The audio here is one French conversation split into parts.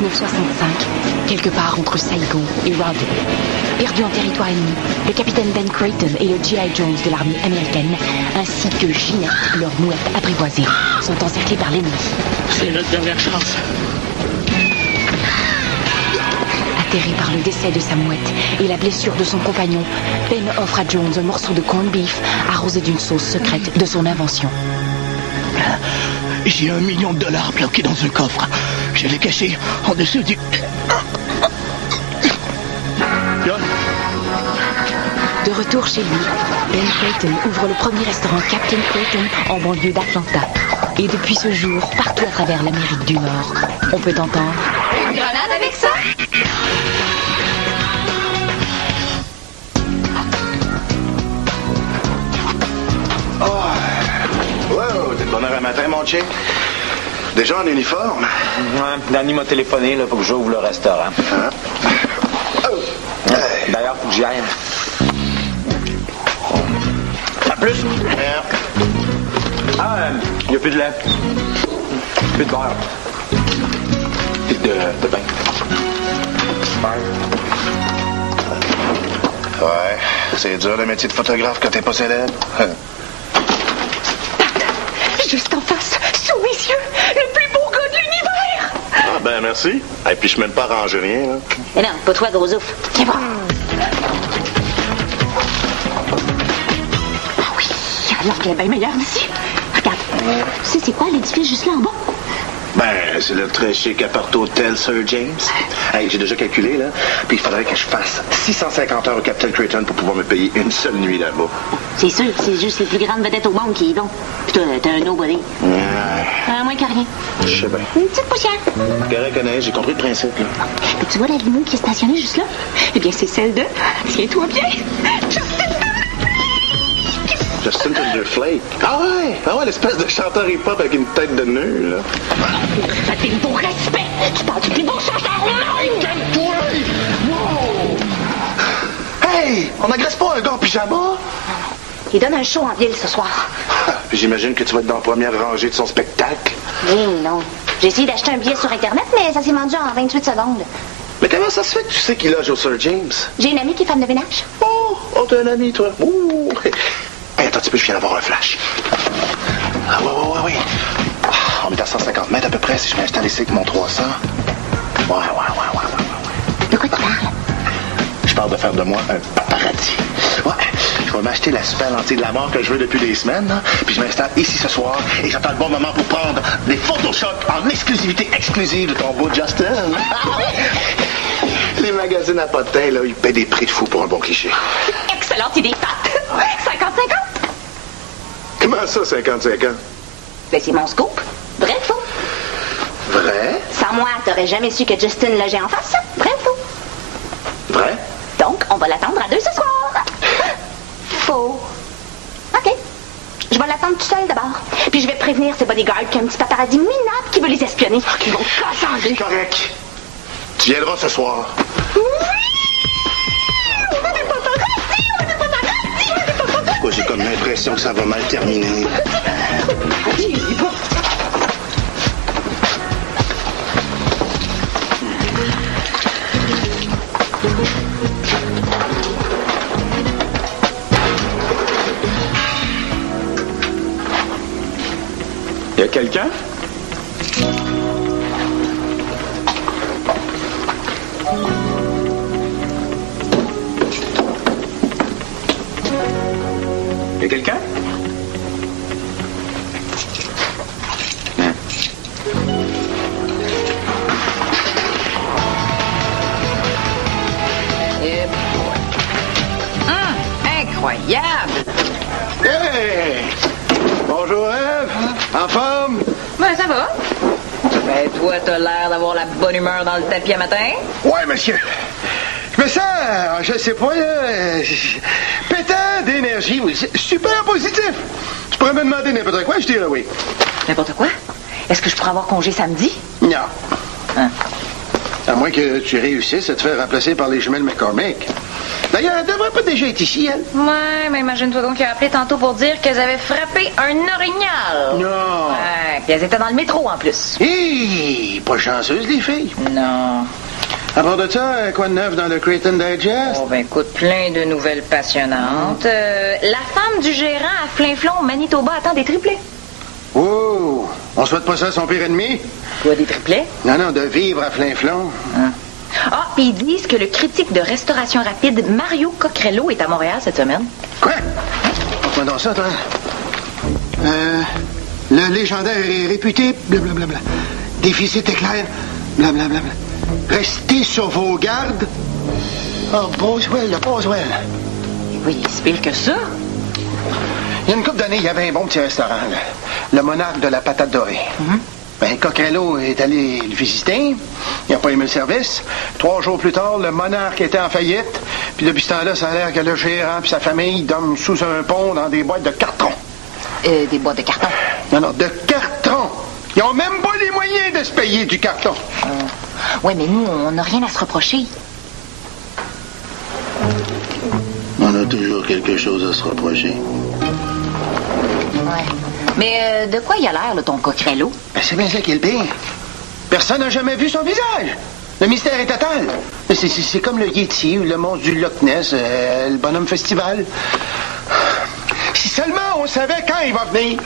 1965, quelque part entre Saigon et Rawdon. Perdu en territoire ennemi, le capitaine Ben Creighton et le G.I. Jones de l'armée américaine, ainsi que Ginette, leur mouette apprivoisée, sont encerclés par l'ennemi. C'est notre dernière chance. Atterré par le décès de sa mouette et la blessure de son compagnon, Ben offre à Jones un morceau de corned beef arrosé d'une sauce secrète de son invention. J'ai $1 million planqué dans un coffre. Je l'ai caché en dessous du... De retour chez lui, Ben Creighton ouvre le premier restaurant Captain Creighton en banlieue d'Atlanta. Et depuis ce jour, partout à travers l'Amérique du Nord, on peut entendre... Une grenade avec ça? Wow, t'es de bonne heure à matin, mon chien. Déjà en uniforme? Ouais, Danny m'a téléphoné, là, faut que j'ouvre le restaurant. Hein? Oh. D'ailleurs, faut que j'y aille. À plus! Ah, il n'y a plus de lait. Plus de beurre. Plus de pain. Ouais, c'est dur le métier de photographe quand t'es pas célèbre. Juste en face, sous mes yeux, le plus beau gars de l'univers! Ah ben merci. Et puis je suis même pas arrangé rien, là. Eh non, pas toi, gros ouf. Viens voir. Ah oui, alors qu'elle est bien meilleure d'ici. Regarde, tu sais c'est quoi l'édifice juste là en bas? Ben, c'est le très chic appart-hôtel Sir James. Hey, j'ai déjà calculé, là. Puis il faudrait que je fasse 650 heures au Captain Creighton pour pouvoir me payer une seule nuit là-bas. C'est sûr, c'est juste les plus grandes vedettes au monde qui y vont. Puis toi, t'es un nobody. Moins que rien. Je sais bien. Une petite poussière. Correct, Anaïs, j'ai compris le principe, là. Puis tu vois la limo qui est stationnée juste là? Eh bien, c'est celle de... Tiens-toi bien. Justin Timberlake. Ah ouais, l'espèce de chanteur hip-hop avec une tête de nœud, là. T'es beau respect. Tu parles du plus beau chanteur au monde. Calme-toi! Wow! Hey! On n'agresse pas un gars en pyjama? Il donne un show en ville ce soir. Puis j'imagine que tu vas être dans la première rangée de son spectacle. Oui, non. J'ai essayé d'acheter un billet sur Internet, mais ça s'est vendu en 28 secondes. Mais comment ça se fait que tu sais qu'il loge au Sir James? J'ai une amie qui est femme de ménage. Oh, t'as un ami, toi. Ouh! Hey, attends un petit peu, je viens d'avoir un flash. Ah, ouais. On est à 150 mètres à peu près, si je m'installe ici avec mon 300. Ouais. De quoi tu parles? Je parle de faire de moi un paparazzi. Ouais, je vais m'acheter la super lentille de la mort que je veux depuis des semaines, là, puis je m'installe ici ce soir et j'attends le bon moment pour prendre des photoshots en exclusivité exclusive de ton beau Justin. Les magazines à potins, là, ils paient des prix de fou pour un bon cliché. Excellente idée, Pat. 50-50. Comment ça, 50-50? Ben, c'est mon scoop. Vrai ou faux? Vrai? Sans moi, t'aurais jamais su que Justin logeait en face. Vrai ou faux? Vrai? Donc, on va l'attendre à 2 ce soir. Faux. OK. Je vais l'attendre tout seul d'abord. Puis je vais prévenir ses bodyguards qu'il y a un petit paparazzi minable qui veut les espionner. Ils vont casser en deux. Correct. Tu viendras ce soir. Moi, j'ai comme l'impression que ça va mal terminer. Y a quelqu'un? Y a quelqu'un? Incroyable! Hey! Bonjour, Ève. En forme? Ben, ça va. Ben, toi, t'as l'air d'avoir la bonne humeur dans le tapis à matin. Ouais, monsieur. Mais ça, je sais pas, là, pétant d'énergie, oui, c'est super positif. Tu pourrais me demander n'importe quoi, je dirais oui. N'importe quoi? Est-ce que je pourrais avoir congé samedi? Non. Hein? À moins que tu réussisses à te faire remplacer par les jumelles McCormick. D'ailleurs, elle devrait pas déjà être ici, elle. Ouais, mais imagine-toi donc qu'elle a appelé tantôt pour dire qu'elles avaient frappé un orignal. Non. Ouais, puis elles étaient dans le métro en plus. Hé, pas chanceuses, les filles. Non. À part de ça, quoi de neuf dans le Creighton Digest? Oh, ben écoute, plein de nouvelles passionnantes. La femme du gérant à Flinflon, au Manitoba, attend des triplés. Oh, on souhaite pas ça à son pire ennemi? Quoi, des triplés? Non, de vivre à Flinflon. Ah, puis ils disent que le critique de restauration rapide Mario Cocrello est à Montréal cette semaine. Quoi? Montre-moi donc ça, toi. Le légendaire est réputé, blablabla. Déficit éclair, blablabla. Restez sur vos gardes. Oh, Boswell. Oui, c'est pire que ça. Il y a une couple d'années, il y avait un bon petit restaurant, là. Le Monarque de la patate dorée. Ben, Cocrello est allé le visiter. Il n'a pas aimé le service. 3 jours plus tard, le Monarque était en faillite. Puis depuis ce temps-là, ça a l'air que le gérant et sa famille dorment sous un pont dans des boîtes de carton. Des boîtes de carton? Non, de carton. Ils n'ont même pas les moyens de se payer du carton. Ouais, mais nous, on n'a rien à se reprocher. On a toujours quelque chose à se reprocher. Ouais. Mais de quoi il a l'air, là, ton Cocrello? Ben, c'est bien ça qui est le pire. Personne n'a jamais vu son visage. Le mystère est total. C'est comme le Yeti ou le monstre du Loch Ness, le bonhomme festival. Si seulement on savait quand il va venir.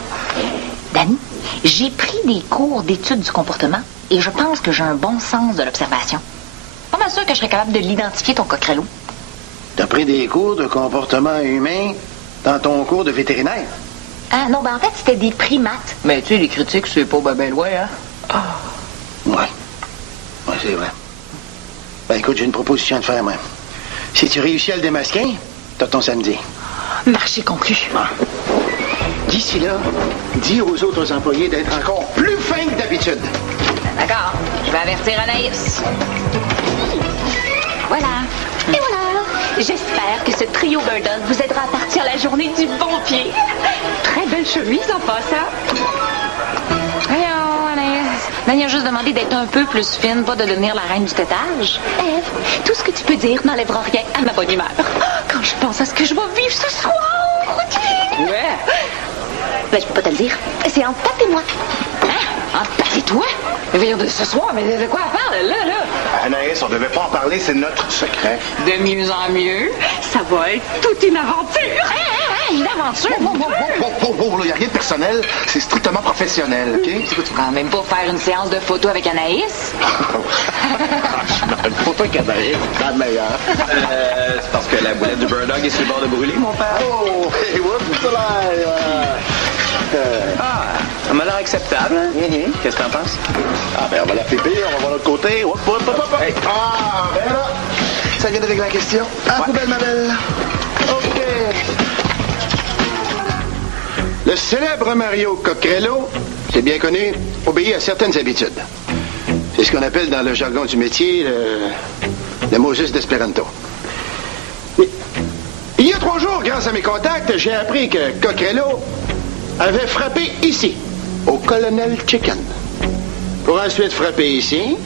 Danny, j'ai pris des cours d'études du comportement et je pense que j'ai un bon sens de l'observation. Pas mal sûr que je serais capable de l'identifier, ton Cocrello. T'as pris des cours de comportement humain dans ton cours de vétérinaire? Ah non, ben en fait, c'était des primates. Mais tu sais, les critiques, c'est pas ben loin, hein? Ouais, c'est vrai. Ben écoute, j'ai une proposition à te faire, moi. Si tu réussis à le démasquer, t'as ton samedi. Marché conclu. Bon. D'ici là, dis aux autres employés d'être encore plus fins que d'habitude. D'accord. Je vais avertir Anaïs. Voilà. Et voilà. J'espère que ce trio Burdock vous aidera à partir la journée du bon pied. Très belle chemise en passant. Voyons, Anaïs. Dani a juste demandé d'être un peu plus fine, pas de devenir la reine du tétage. Eve, tout ce que tu peux dire n'enlèvera rien à ma bonne humeur. Quand je pense à ce que je vais vivre ce soir. Ouais. Ben, je peux pas te le dire. C'est entre Pat et moi. Hein? Entre Pat et toi? Mais voyons, de ce soir, mais de quoi elle parle, là? Anaïs, on devait pas en parler, c'est notre secret. De mieux en mieux. Ça va être toute une aventure. Une aventure? Il n'y a rien de personnel, c'est strictement professionnel, OK? Tu peux quand même pas faire une séance de photo avec Anaïs? Une photo avec Anaïs, c'est la meilleure. C'est parce que la boulette du Burdock est sur le bord de brûler, mon père. Oh, hey, whoops, là, Ça m'a l'air acceptable, hein? Qu'est-ce que t'en penses? Ah, ben, on va la flipper, on va voir l'autre côté. Hop. Hey. Ah, ben là, ça vient de régler la question. À poubelle, ma belle. OK. Le célèbre Mario Cocrello, c'est bien connu, obéit à certaines habitudes. C'est ce qu'on appelle dans le jargon du métier le Moses d'Espéranto. Mais, il y a 3 jours, grâce à mes contacts, j'ai appris que Cocrello avait frappé ici, au Colonel Chicken, pour ensuite frapper ici,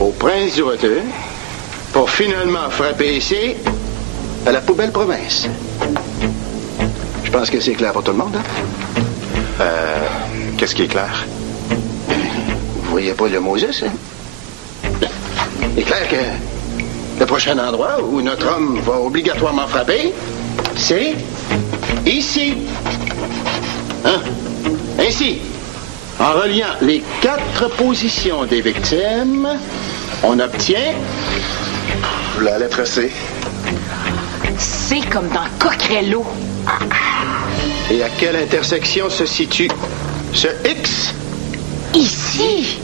au Prince du Roteux, pour finalement frapper ici, à la poubelle province. Je pense que c'est clair pour tout le monde, hein? Qu'est-ce qui est clair? Vous voyez pas le Moses, hein? Il est clair que le prochain endroit où notre homme va obligatoirement frapper, c'est ici. Hein? Ainsi, en reliant les 4 positions des victimes, on obtient La lettre C. C'est comme dans Cocrello. Et à quelle intersection se situe ce X? Ici.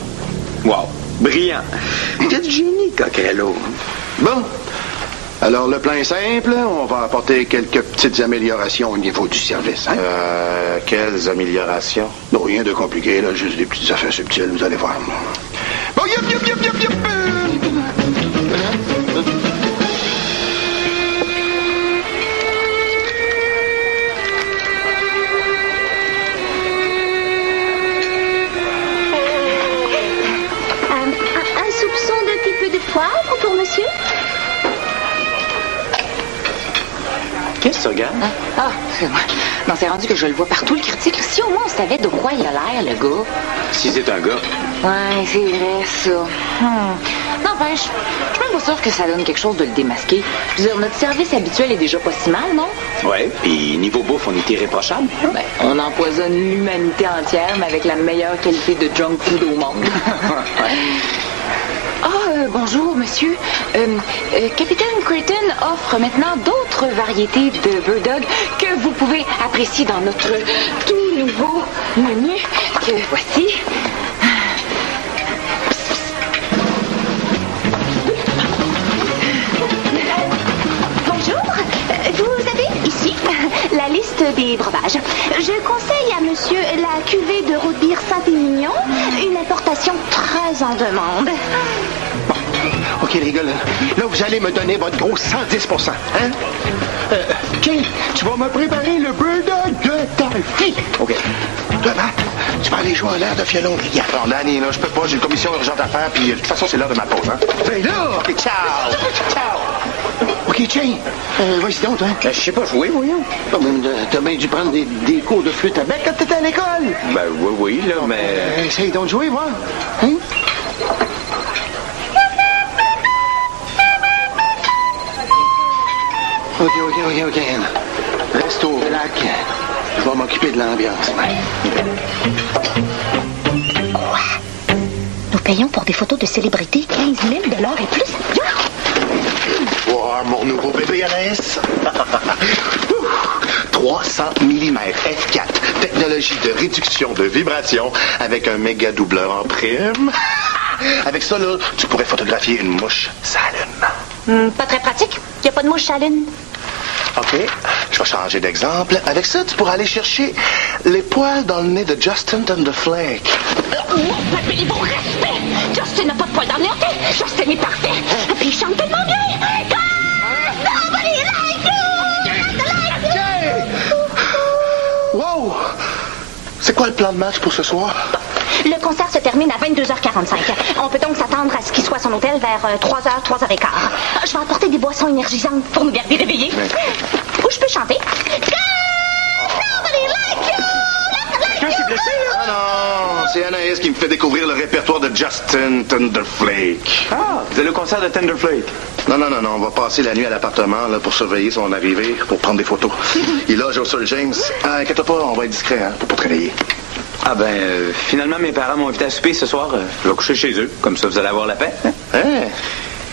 Wow. Brillant. Quel génie, Cocrello. Bon. Alors, le plan est simple. On va apporter quelques petites améliorations au niveau du service. Hein? Quelles améliorations? Non, rien de compliqué, là. Juste des petites affaires subtiles, vous allez voir. Bon, yup. Un soupçon de petit peu de poivre pour monsieur? Qu'est-ce que tu regardes? Ah, non, c'est rendu que je le vois partout, le critique. Si au moins on savait de quoi il a l'air, le gars. Si c'est un gars. Ouais, c'est vrai, ça. N'empêche, je suis même pas sûre que ça donne quelque chose de le démasquer. Je veux dire, notre service habituel est déjà pas si mal, non? Ouais, puis niveau bouffe, on est irréprochable. Ben, on empoisonne l'humanité entière, mais avec la meilleure qualité de junk food au monde. Bonjour, monsieur. Capitaine Creighton offre maintenant d'autres variétés de Bird Dog que vous pouvez apprécier dans notre tout nouveau menu que voici. Bonjour. Vous avez ici la liste des breuvages. Je conseille à monsieur la cuvée de root beer Saint-Émilion, une importation très en demande. OK, les gars, là, vous allez me donner votre gros 110 hein? Tiens, tu vas me préparer le Bird Dog de ta fille. OK. Toi, Matt, tu vas aller jouer en l'air de violon, les gars. Non, Danny, là, je peux pas. J'ai une commission urgente à faire, puis de toute façon, c'est l'heure de ma pause, hein? Ben là! OK, ciao! Ciao! OK, tiens, vas-y donc, hein? Je sais pas jouer, voyons. Oh, mais t'as bien dû prendre des cours de flûte à bec quand t'étais à l'école. Ben oui, là, mais... Essaye donc de jouer, voir. Hein? OK. Reste au lac. Je vais m'occuper de l'ambiance. Quoi? Nous payons pour des photos de célébrités 15 000 $ et plus? Wow, mon nouveau bébé Anaïs. 300 mm f4. Technologie de réduction de vibration avec un méga doubleur en prime. Avec ça, là, tu pourrais photographier une mouche salune. Pas très pratique. Il n'y a pas de mouche salune. OK, je vais changer d'exemple. Avec ça, tu pourras aller chercher les poils dans le nez de Justin Thunderflake. Appelez vos respects! Justin n'a pas de poil dans le nez, OK? Justin est parfait. Puis il chante tellement bien. Nobody like you! Wow! C'est quoi le plan de match pour ce soir? Le concert se termine à 22h45. On peut donc s'attendre à ce qu'il soit à son hôtel vers 3h, 3h15. Je vais apporter des boissons énergisantes pour nous garder réveillés. Ou je peux chanter. Nobody like you! Ah non, c'est Anaïs qui me fait découvrir le répertoire de Justin Thunderflake. Ah, c'est le concert de Thunderflake. Non, on va passer la nuit à l'appartement là, pour surveiller son arrivée, pour prendre des photos. Il loge au Sir James. Inquiète pas, on va être discret, hein, pour pas te réveiller. Ah ben, finalement, mes parents m'ont invité à souper ce soir. Je vais coucher chez eux. Comme ça, vous allez avoir la paix. Hein?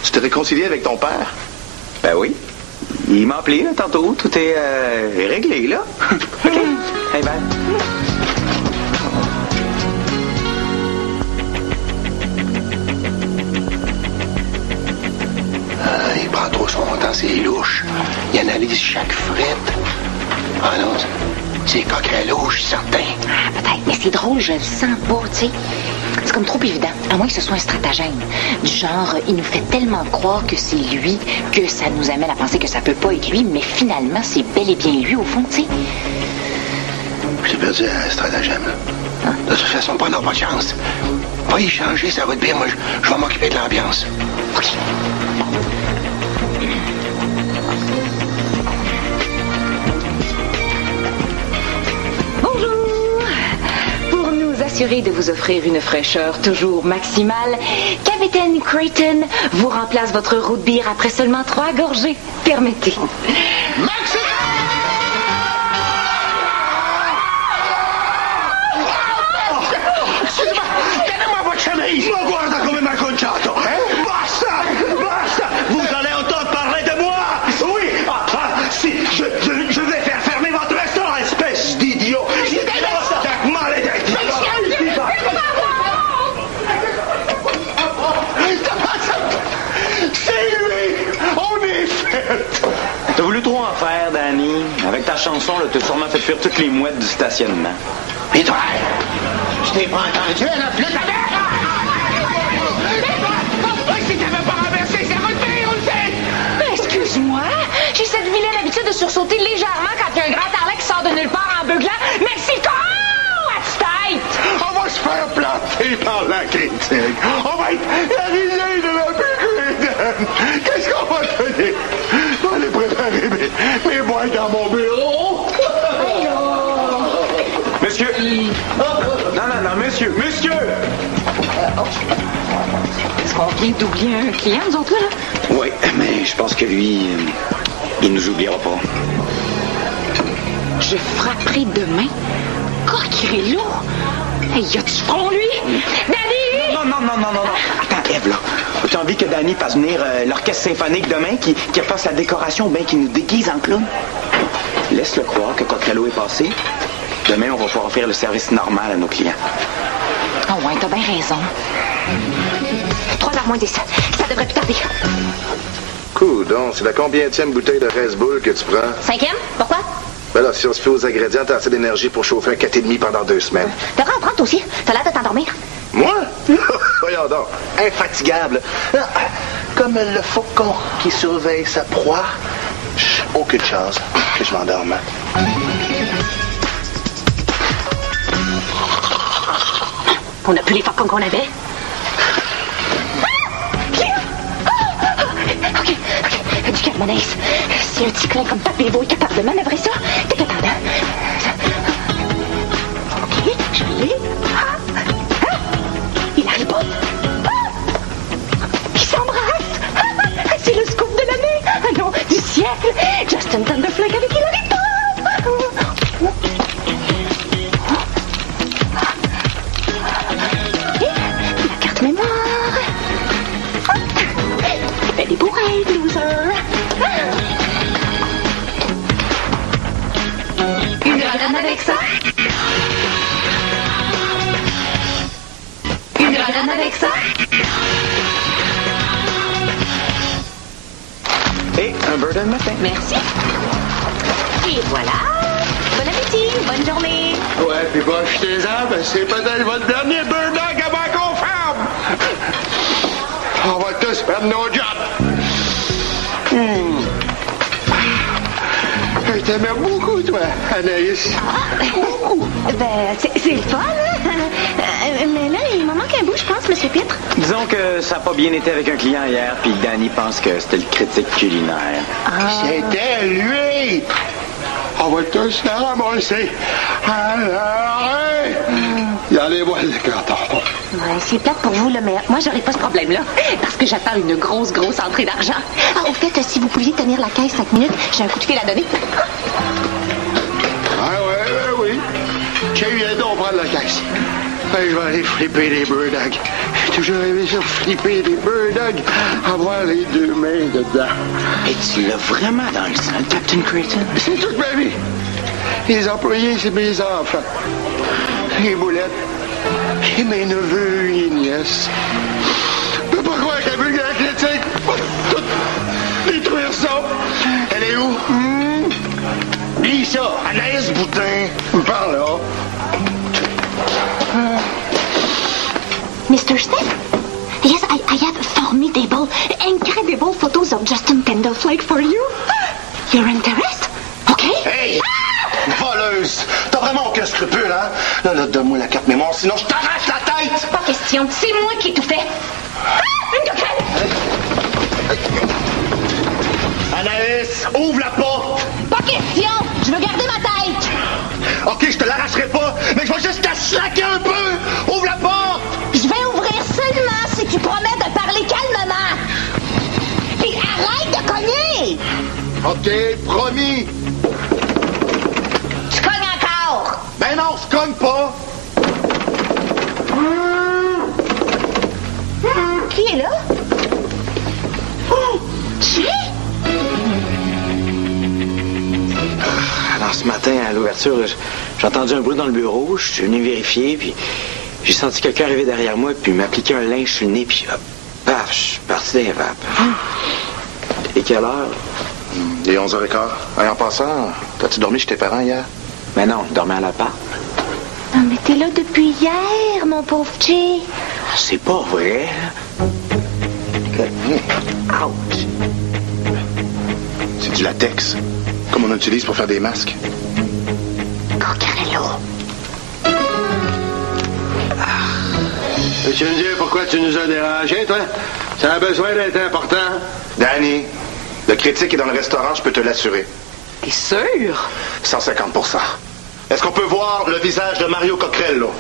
Tu t'es réconcilié avec ton père? Ben oui. Il m'a appelé, là, tantôt. Tout est réglé, là. OK. Hey, bye. Il prend trop son temps, c'est louche. Il analyse chaque frette. Ah non, c'est Coquerello, je suis certain. Peut-être, mais c'est drôle, je le sens pas, tu sais. C'est comme trop évident, à moins que ce soit un stratagème. Du genre, il nous fait tellement croire que c'est lui que ça nous amène à penser que ça peut pas être lui, mais finalement, c'est bel et bien lui, au fond, tu sais. J'ai perdu un stratagème, là. De toute façon, pas de chance. Va y changer, ça va être bien. Moi, je vais m'occuper de l'ambiance. OK. Assuré de vous offrir une fraîcheur toujours maximale, Capitaine Creighton vous remplace votre root beer après seulement 3 gorgées. Permettez. Excusez-moi, donnez-moi votre chemise. Ma guarda come m'ha conciato. Basta! Vous allez entendre parler de moi. Oui. Si, je vais faire fermer votre restaurant, espèce d'idiot. Malédicte. C'est lui. On est fait. T'as voulu trop en faire, Danny. Avec ta chanson, là, t'as sûrement fait fuir toutes les mouettes du stationnement. Et toi, je t'ai pas entendu à la flûte à bec. Si t'avais pas renversé, ça va te faire, on le fait. Excuse-moi, j'ai cette vilaine habitude de sursauter légèrement quand il y a un grand Alex qui sort de nulle part en beuglant. Mexico! Tête! On va se faire planter par la critique. On va être la risée de la Big Eden. Qu'est-ce qu'on va donner? Je vais aller préparer mes boîtes en vient d'oublier un client, nous autres, là? Oui, mais je pense que lui, il nous oubliera pas. Je frapperai demain. Coquerello! Hey, y a-tu front, lui? Danny! Non. Attends, Ève, là. As-tu envie que Danny fasse venir l'orchestre symphonique demain, qui fasse la décoration, bien qu'il nous déguise en clown? Laisse-le croire que Coquerello est passé. Demain, on va pouvoir offrir le service normal à nos clients. Oh ouais, t'as bien raison. 3h moins 10. Ça devrait plus tarder. Coudon, c'est la combienième bouteille de Red Bull que tu prends? 5e? Pourquoi? Ben là, si on se fait aux ingrédients, t'as assez d'énergie pour chauffer un 4,5 pendant 2 semaines. Devrais en prendre toi aussi. T'as l'air de t'endormir. Moi? Voyons donc. Infatigable. Comme le faucon qui surveille sa proie. Aucune chance que je m'endorme. On n'a plus les faucons qu'on avait. OK. Du calme, Anaïs. Si un petit clin comme Pat Bévo est capable de manœuvrer ça, t'es capable, hein? OK, je l'ai. Il arrive pas. Ils s'embrassent. C'est le scoop de l'année. Ah non, du siècle. Justin Thunderflag avec Hilary Duff. La carte mémoire. Fais des bourrées, loser. Une grenade avec ça. Une grenade avec ça. Et un Burden matin. Merci. Et voilà. Bon appétit, bonne journée. Ouais, puis va acheter-en, ben c'est peut-être votre dernier Bird Dog avant qu'on ferme. On va tous perdre nos jobs. Je t'aimais beaucoup, toi, Anaïs. Beaucoup. Ben, c'est le fun, hein? Mais là, il m'en manque un bout, je pense, M. Pitre. Disons que ça n'a pas bien été avec un client hier, puis Danny pense que c'était le critique culinaire. C'était lui. On va tous la ramasser. Alors, il y a les voiles de carton. Ouais, c'est plate pour vous, là, mais moi, j'aurais pas ce problème-là. Parce que j'attends une grosse entrée d'argent. Ah, au fait, si vous pouviez tenir la caisse 5 minutes, j'ai un coup de fil à donner. Ah ouais, oui. Viens donc prendre la caisse. Ben, je vais aller flipper les Bird Dogs. J'ai toujours aimé ça, flipper des Bird Dogs, avoir les 2 mains dedans. Et tu l'as vraiment dans le sang, Captain Creighton? C'est toute ma vie. Les employés, c'est mes enfants. Les boulettes, c'est mes neveux et nièces. Je peux pas croire qu'un vulgaire critique va tout détruire ça. Elle est où? Lis ça, Anaïs Boutin. Par là. Mr. Smith? Yes, I have formidable, incredible photos of Justin Thunderflag for you. You're interested? Okay? Hey! Voleuse! T'as vraiment aucun scrupule, hein? Là, donne-moi la carte mémoire, sinon je t'arrache la tête! Pas question, c'est moi qui ai tout fait. Une coquette! Anaïs, ouvre la porte! Pas question! Je veux garder ma tête! OK, je te l'arracherai pas, mais je vais juste te slacker un peu! Ouvre la porte! Je vais ouvrir seulement si tu promets de parler calmement! Puis arrête de cogner! OK, promis. Tu cognes encore! Ben non, je cogne pas! Qui est là? Qui? Alors, ce matin, à l'ouverture, j'ai entendu un bruit dans le bureau. Je suis venu vérifier, puis j'ai senti quelqu'un arriver derrière moi, puis m'appliquer un linge sur le nez, puis paf, je suis parti des vapes. Et quelle heure? Il est 11h15. Et en passant, t'as-tu dormi chez tes parents hier? Mais non, je dormais à l'appart. Non, mais t'es là depuis hier, mon pauvre Chi. C'est pas vrai. Ouch. C'est du latex, comme on utilise pour faire des masques. Coquerello. Peux-tu me dire pourquoi tu nous as dérangés, toi? Ça a besoin d'être important. Danny, le critique est dans le restaurant, je peux te l'assurer. T'es sûr? 150%. Est-ce qu'on peut voir le visage de Mario Coquerello?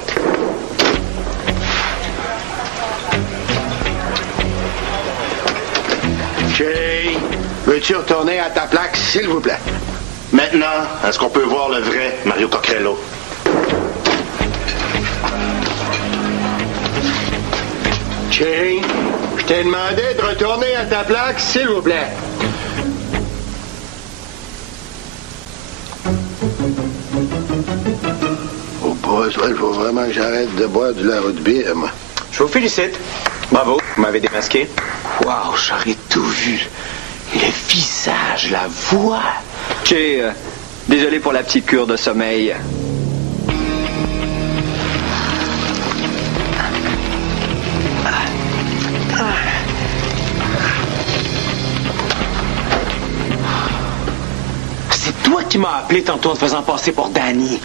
Jay, veux-tu retourner à ta plaque, s'il vous plaît? Maintenant, est-ce qu'on peut voir le vrai Mario Cocrello? Jay, je t'ai demandé de retourner à ta plaque, s'il vous plaît. Oh, Boswell, il faut vraiment que j'arrête de boire du lait de bière, moi. Je vous félicite. Bravo, vous m'avez démasqué. Wow, j'aurais tout vu. Le visage, la voix. Jay, désolé pour la petite cure de sommeil. C'est toi qui m'as appelé tantôt en te faisant passer pour Danny.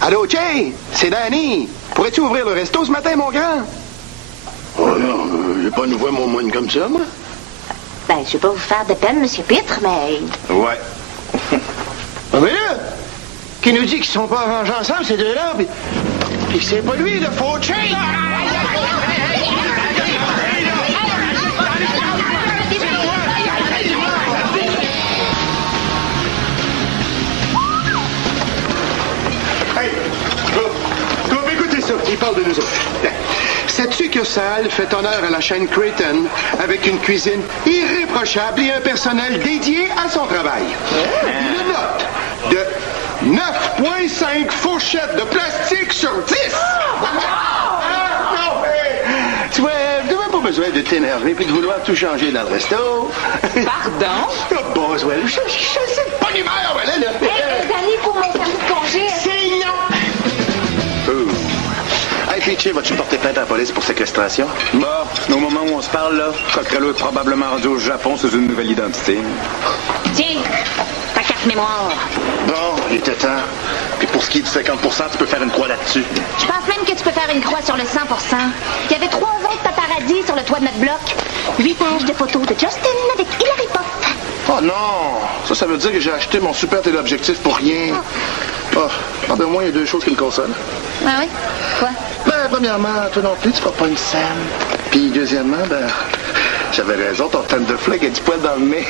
Allô, Jay, c'est Danny. Pourrais-tu ouvrir le resto ce matin, mon grand? Oh non, j'ai pas une voix mon moine comme ça, moi. Ben, je vais pas vous faire de peine, Monsieur Pitre, mais... Ouais. Ah, mais là, qui nous dit qu'ils sont pas arrangés ensemble, ces deux-là, puis que c'est pas lui, le faux Jay! Hey, groupe, écoutez ça, il parle de nous autres. Cette succursale fait honneur à la chaîne Creighton avec une cuisine irréprochable et un personnel dédié à son travail. Une note de 9,5 fourchettes de plastique sur 10. Non, mais, tu vois, tu n'as pas besoin de t'énerver puis de vouloir tout changer dans le resto. Pardon? Oh, Boswell, je sais pas d'humeur, voilà, là. Hey, Danny, pour mon permis de congé... C'est non. Hey, Peachy, vas-tu porter plainte à la police pour séquestration? Bon, au moment où on se parle, là, Cocrello est probablement rendu au Japon sous une nouvelle identité. Tiens, ta carte mémoire. Bon, il était temps. Puis pour ce qui est du 50 tu peux faire une croix là-dessus. Je pense même que tu peux faire une croix sur le 100%. Il y avait 3 autres paparazzis sur le toit de notre bloc. 8 pages de photos de Justin avec Hilary Pop. Oh non! Ça veut dire que j'ai acheté mon super téléobjectif pour rien. Oh, ben moi, il y a 2 choses qui me consolent. Ah oui? Quoi? Ben, premièrement, toi non plus, tu feras pas une scène. Puis deuxièmement, ben, j'avais raison, ton thème de flag a du poil dans le nez.